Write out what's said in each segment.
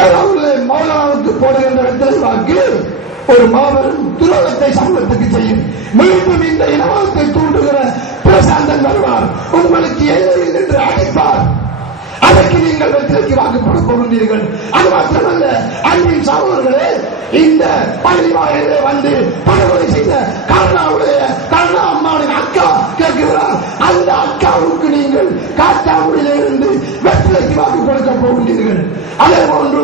பேரவர்களே மௌலாவுக்கு போடுகின்ற வெத்தலை வாக்கு ஒரு மாபெரும் துரோகத்தை சமூகத்துக்கு செய்யும். மீண்டும் இந்த இனவாதத்தை தூண்டுகிற பிரசாந்தன் வருவார். உங்களுக்கு எல்லையில் நின்று அழைப்பார் அதற்கு நீங்கள் வெற்றிக்கு வாக்கு வாக்குப்பட போகின்றீர்கள் அது மாத்திரமல்ல அன்பின் சகோதரர்களே இந்த பள்ளி அதே போன்று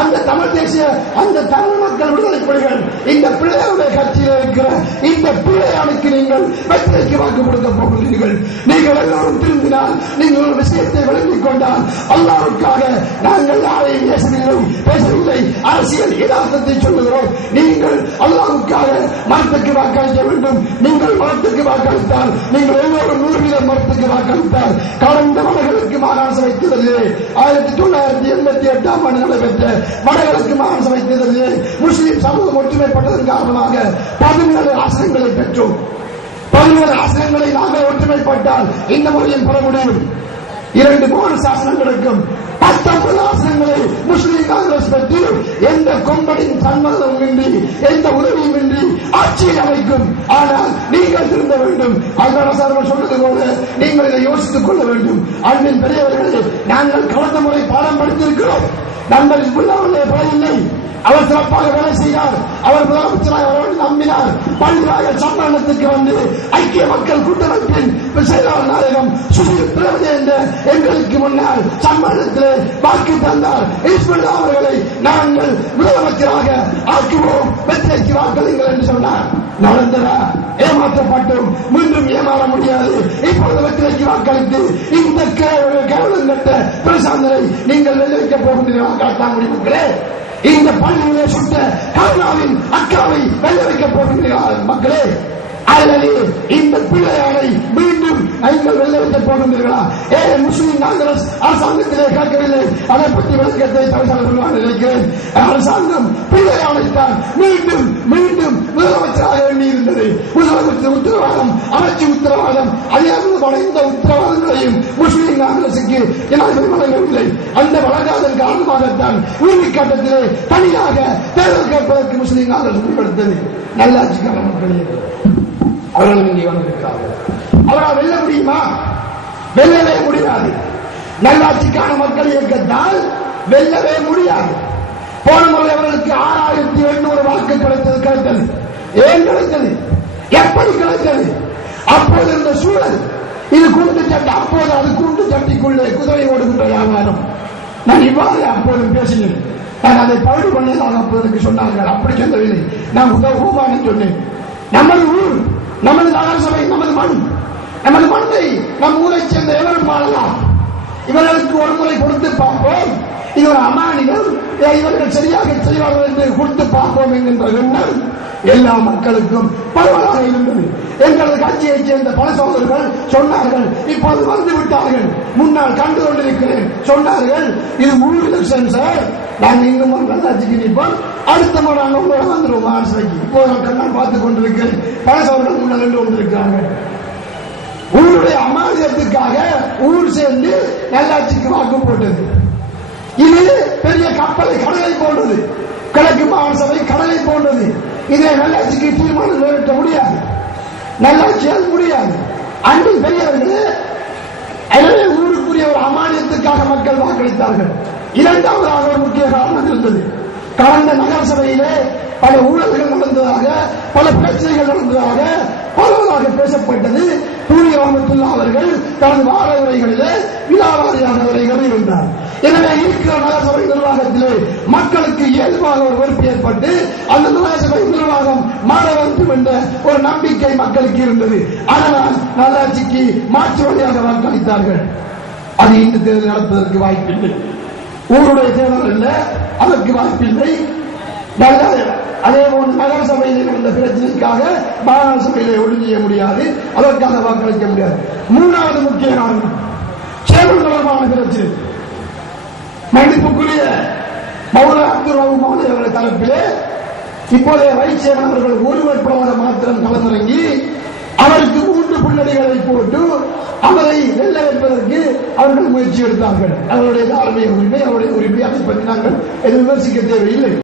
அந்த தமிழ் தேசிய அந்த தமிழ் மக்கள் இந்த பிள்ளைகளுடைய கட்சியில் இருக்கிற இந்த நீங்கள் வாக்கு கொடுக்க போகிறீர்கள். நீங்கள் எல்லோரும் திரும்பினால் நீங்கள் ஒரு விஷயத்தை விளங்கிக் கொண்டால் அல்லாவுக்காக நாங்கள் யாரையும் பேசவில்லை பேசவில்லை. அரசியல் யதார்த்தத்தை சொல்லுகிறோம். நீங்கள் அல்லாவுக்காக மரத்துக்கு வாக்களிக்க வேண்டும். நீங்கள் மரத்துக்கு வாக்களித்தால் நீங்கள் எல்லோரும் நூறு வீதம் மரத்துக்கு வாக்களித்தால் கடந்த மாகாண சபை தேர்தலில் ஆயிரத்தி தொள்ளாயிரத்தி எண்பத்தி எட்டாம் ஆண்டு நடைபெற்ற வடகிழக்கு மாகாண சபை தேர்தலில் முஸ்லீம் சமூகம் ஒற்றுமைப்பட்டதன் காரணமாக பதினேழு ஆசனங்களை பெற்றோம். பதினேழு ஆசனங்களை நாங்கள் ஒற்றுமைப்பட்டால் இந்த முறையில் பெற முடியும். இரண்டு மூணு சாசனங்களுக்கும் பத்தொன்பது ஆசனங்களை முஸ்லீம் காங்கிரஸ் பெற்று எந்த கொம்பனின் சன்மதமும் இன்றி எந்த உதவியும் இன்றி ஆட்சி அமைக்கும் ஆனால் நீங்கள் திருந்த வேண்டும். அல்வரசார்கள் சொன்னது போல நீங்கள் இதை யோசித்துக் கொள்ள வேண்டும். அன்பின் பெரியவர்களே நாங்கள் கடந்த முறை பாடம் படித்திருக்கிறோம். நாங்கள் இல்லாமலே படையில்லை அவர் சிறப்பாக வேலை செய்தார். அவர் முதலமைச்சராக அவரோடு நம்பினார். பல்வேறு சம்மேளனத்துக்கு வந்து ஐக்கிய மக்கள் கூட்டமைப்பின் செயலாளர் நாயகம் சுஷில் பிரபதி என்ற எங்களுக்கு முன்னால் சம்மேளனத்தில் வாக்கு தந்தார். ஈஸ்வரா அவர்களை நாங்கள் முதலமைச்சராக ஆக்குவோம். வெற்றிக்கு வாக்களிங்கள் என்று சொன்னார். நடந்ததா? ஏமாற்றப்பட்டோம். மீண்டும் வாழ முடியாது. இப்பொழுது வெற்றிலைக்கு வாக்களித்து இந்த கேவலம் கட்ட பிரசாந்தரை நீங்கள் வெள்ளரிக்க போகின்ற காட்டாங்குடி மக்களே? இந்த பள்ளியிலே சுட்ட கருணாவின் அக்காவை வெல்ல வைக்க மக்களே? அல்லது இந்த பிள்ளையாரை மீண்டும் நீங்கள் வெல்ல போகின்றீர்களா ஏ முஸ்லிம் காங்கிரஸ் அரசாங்கத்திலே கேட்கவில்லை. அதை பற்றி விளக்கத்தை தலைவர் நினைக்கிறேன் அரசாங்கம் பிள்ளையாரைத்தான் மீண்டும் மீண்டும் முதலமைச்சராக வேண்டியிருந்தது முதலமைச்சர் உத்தரவாதம் அமைச்சு உத்தரவாதம் அதே போல இந்த உத்தரவாதங்களையும் முஸ்லிம் காங்கிரசுக்கு ஜனாதிபதி வழங்கவில்லை அந்த வழங்காதன் காரணமாகத்தான் உரிமை கட்டத்திலே தனியாக தேர்தல் கேட்பதற்கு முஸ்லிம் காங்கிரஸ் முடிவெடுத்தது நல்லாட்சிக்கான மக்களே அவர்கள் இங்கே வந்திருக்கிறார்கள் அவரால் வெல்ல முடியுமா வெல்லவே முடியாது நல்லாட்சிக்கான மக்கள் இயக்கத்தால் வெல்லவே முடியாது போன முறை அவர்களுக்கு ஆறாயிரத்தி எண்ணூறு வாக்கு கிடைத்தது கிடைத்தது ஏன் கிடைத்தது எப்படி கிடைத்தது அப்போது இருந்த சூழல். இது குண்டு சட்டை அப்போது அது குண்டு தட்டிக்குள்ளே குதிரை ஓடுகின்ற வியாபாரம் நான் இவ்வாறு அப்போது பேசினேன். நான் அதை பழுது பண்ணதாக அப்போதுக்கு சொன்னார்கள். அப்படி சொல்லவில்லை. நான் உதவுவான்னு சொன்னேன். நமது ஊர் நமது நகரசபை நமது மண். நமது மண்ணை நம் ஊரை சேர்ந்த எவரும் வாழலாம்? இவர்களுக்கு ஒரு முறை கொடுத்து பார்ப்போம். இவர் அமானிகள் இவர்கள் சரியாக செய்வார்கள் என்று கொடுத்து பார்ப்போம் என்கின்ற எண்ணம் எல்லா மக்களுக்கும் பரவலாக இருந்தது. எங்களது கட்சியைச் சேர்ந்த பல சோதரர்கள் சொன்னார்கள் இப்போது வந்து விட்டார்கள் முன்னால் கண்டு கொண்டிருக்கிறேன். சொன்னார்கள் இது முழு எலெக்ஷன் சார் நாங்கள் இன்னும் ஒரு நல்லாட்சிக்கு நிற்போம். அடுத்த முறை நாங்கள் உங்களோட வந்துடுவோம் ஆசிரியர் இப்போது நான் பார்த்துக் கொண்டிருக்கிறேன். பல சோதரர்கள் முன்னால் நின்று கொண்டிருக்கிறாங்க ஊருடைய அமானியத்துக்காக ஊர் சேர்ந்து நல்லாட்சிக்கு வாக்கு போட்டது. இது பெரிய கப்பலை கடலை போன்றது. கிழக்கு மாகாண சபை கடலை போன்றது. இதை நல்லாட்சிக்கு தீர்மானம் நிறைவேற்ற முடியாது. நல்லாட்சியால் முடியாது. அன்பின் பெரியவர்களே எனவே ஊருக்குரிய ஒரு அமானியத்துக்காக மக்கள் வாக்களித்தார்கள். இரண்டாவதாக ஒரு முக்கிய காரணம் இருந்தது. கடந்த நகர சபையிலே பல ஊழல்கள் நடந்ததாக பல பிரச்சனைகள் நடந்ததாக பரவலாக பேசப்பட்டது. பூரி ராமத்துல்லா அவர்கள் தனது வார உரைகளிலே விழாவாரியான உரைகளில் இருந்தார் எனவே இருக்கிற நகரசபை நிர்வாகத்திலே மக்களுக்கு இயல்பாக ஒரு வெறுப்பு ஏற்பட்டு அந்த நகரசபை நிர்வாகம் மாற வேண்டும் என்ற ஒரு நம்பிக்கை மக்களுக்கு இருந்தது. அதனால் நல்லாட்சிக்கு மாற்று வழியாக வாக்களித்தார்கள். அது இந்த தேர்தல் நடப்பதற்கு வாய்ப்பில்லை. ஊருடைய தேர்தல் அல்ல அதற்கு வாய்ப்பில்லை. அதே போன்று நகர சபையில் இருந்த பிரச்சனைக்காக மாகாண சபையிலே ஒழுங்கிய முடியாது அதற்காக வாக்களிக்க முடியாது. மூணாவது முக்கிய காரணம் சேவல் தொடர்பான பிரச்சனை. மன்னிப்புக்குரிய மௌலா அப்துல் மௌலி அவர்கள் தரப்பிலே இப்போதைய வைச்சேவன் அவர்கள் ஒருவர் பிரபல மாத்திரம் களமிறங்கி அவருக்கு மூன்று பிள்ளடைகளை போட்டு அவரை வெல்ல வைப்பதற்கு அவர்கள் முயற்சி எடுத்தார்கள். அவருடைய தார்மீக உரிமை அவருடைய உரிமையாக அதை பற்றி நாங்கள் எதுவும் விமர்சிக்க தேவையில்லை.